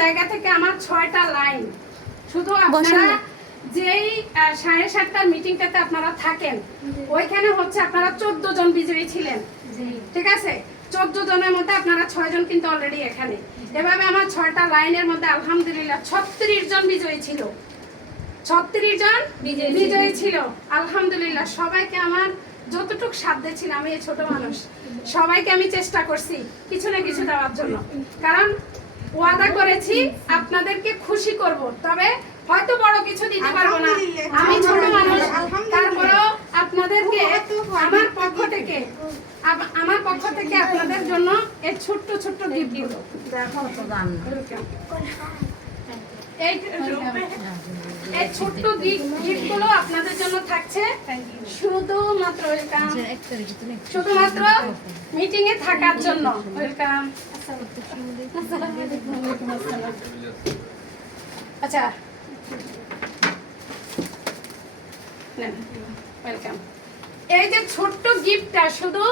জায়গা থেকে আমার 6টা লাইন। শুধু আপনারা যেই 7:30টার মিটিংটাতে আপনারা থাকেন ওইখানে হচ্ছে আপনারা 14 জন বিজয়ী ছিলেন, ঠিক আছে? 14 জনের মধ্যে আপনারা 6 জন কিন্তু অলরেডি এখানে। এভাবে আমার 6টা লাইনের মধ্যে আলহামদুলিল্লাহ 36 জন বিজয়ী ছিল, 36 জন বিজয়ী ছিল আলহামদুলিল্লাহ। সবাইকে আমার যতটুকু সাধ্য ছিল, আমি এই ছোট মানুষ, সবাইকে আমি চেষ্টা করছি কিছু না কিছু দেওয়ার জন্য, কারণ ওয়াদা করেছি আপনাদেরকে খুশি করব। তবে হয়তো বড় কিছু দিতে পারবো না, আমি ছোট মানুষ, তারপরেও আপনাদেরকে আমার পক্ষ থেকে আপনাদের জন্য এই ছোট্ট ছোট্ট গিফটগুলো, এই ছোট্ট গিফটগুলো আপনাদের জন্য থাকছে। শুধুমাত্র মিটিং এ থাকার জন্য। ওয়েলকাম। আচ্ছা, ওয়েলকাম। এই যে ছোট্ট গিফটটা শুধু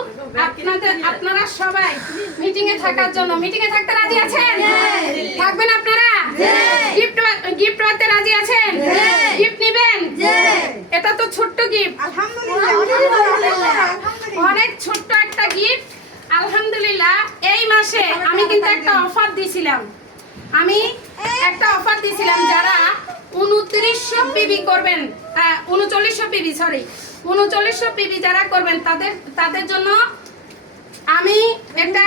আপনারা সবাই মিটিং এ থাকার জন্য। মিটিং এ থাকতে রাজি আছেন? থাকবেন আপনারা? গিফট পেতে রাজি আছেন? গিফট নেবেন? এটা তো ছোট্ট গিফট, অনেক ছোট্ট একটা গিফট আলহামদুলিল্লাহ। এই মাসে আমি কিন্তু একটা অফার দিয়েছিলাম, যারা 2900 পিবি করবেন, 3900 পিবি, সরি 3900 পিবি যারা করবেন তাদের জন্য আমি একটা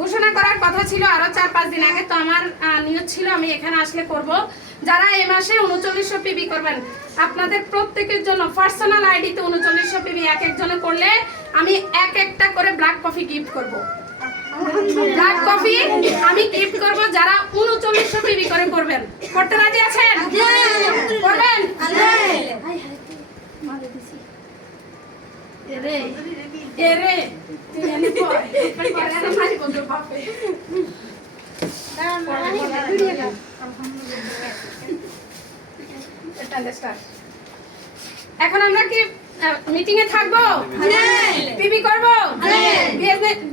ঘোষণা করার কথা ছিল আরো 4-5 দিন আগে। তো আমার নিয়ত ছিল আমি এখানে আসলে করব। যারা এই মাসে 3900 পিবি করবেন আপনাদের প্রত্যেকের জন্য পার্সোনাল আইডিতে 3900 পিবি এক একজনে করলে আমি একটা করে ব্ল্যাক কফি গিফট করব। ব্ল্যাক কফি আমি গিফট করব যারা 3900 পিবি করে করবেন। করতে রাজি আছেন? করবেন? এরে তুই এনে পড় পড়ে না মারি বন্ধু বাপে। এখন আমরা কি মিটিং এ থাকবো? পিবি করবো?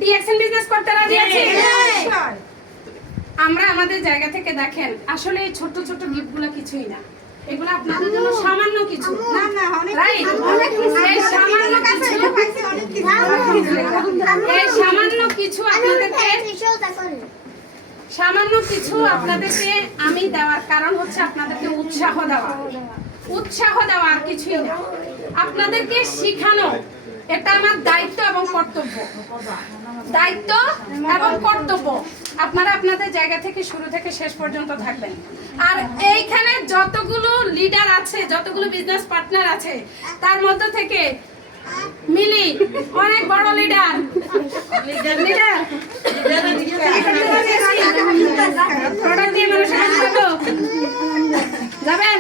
ডিএক্সএন বিজনেস করতে রাজি আছি? আমরা আমাদের জায়গা থেকে দেখেন, আসলে এই ছোট ছোট গিফটগুলো কিছুই না, এগুলো আপনাদের জন্য সামান্য কিছু। রাইট? এই সামান্য কিছু আপনাদেরকে আমি দেওয়ার কারণ হচ্ছে আপনাদেরকে উৎসাহ দেওয়া, আর কিছুই না। আপনাদেরকে শিখানো, এটা আমার দায়িত্ব এবং কর্তব্য। আপনারা আপনাদের জায়গা থেকে শুরু থেকে শেষ পর্যন্ত থাকবেন। আর এইখানে যতগুলো লিডার আছে, যতগুলো বিজনেস পার্টনার আছে, তার মধ্যে থেকে মিলি অনেক বড় লিডার প্রোডাক্ট দিয়ে যাবেন,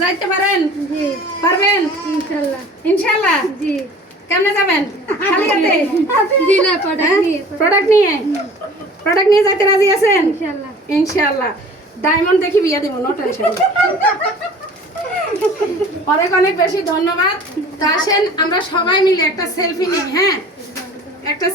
যাইতে পারবেন ইনশাআল্লাহ। কেমনে যাবেন? খালি হাতে? প্রোডাক্ট নিয়ে যাইতে রাজি আছেন? ইনশাআল্লাহ। ডায়মন্ড দেখি বিয়া দিব, নো টেনশন। অনেক অনেক বেশি ধন্যবাদ। তো আসেন আমরা সবাই মিলে একটা সেলফি নিই। হ্যাঁ, একটা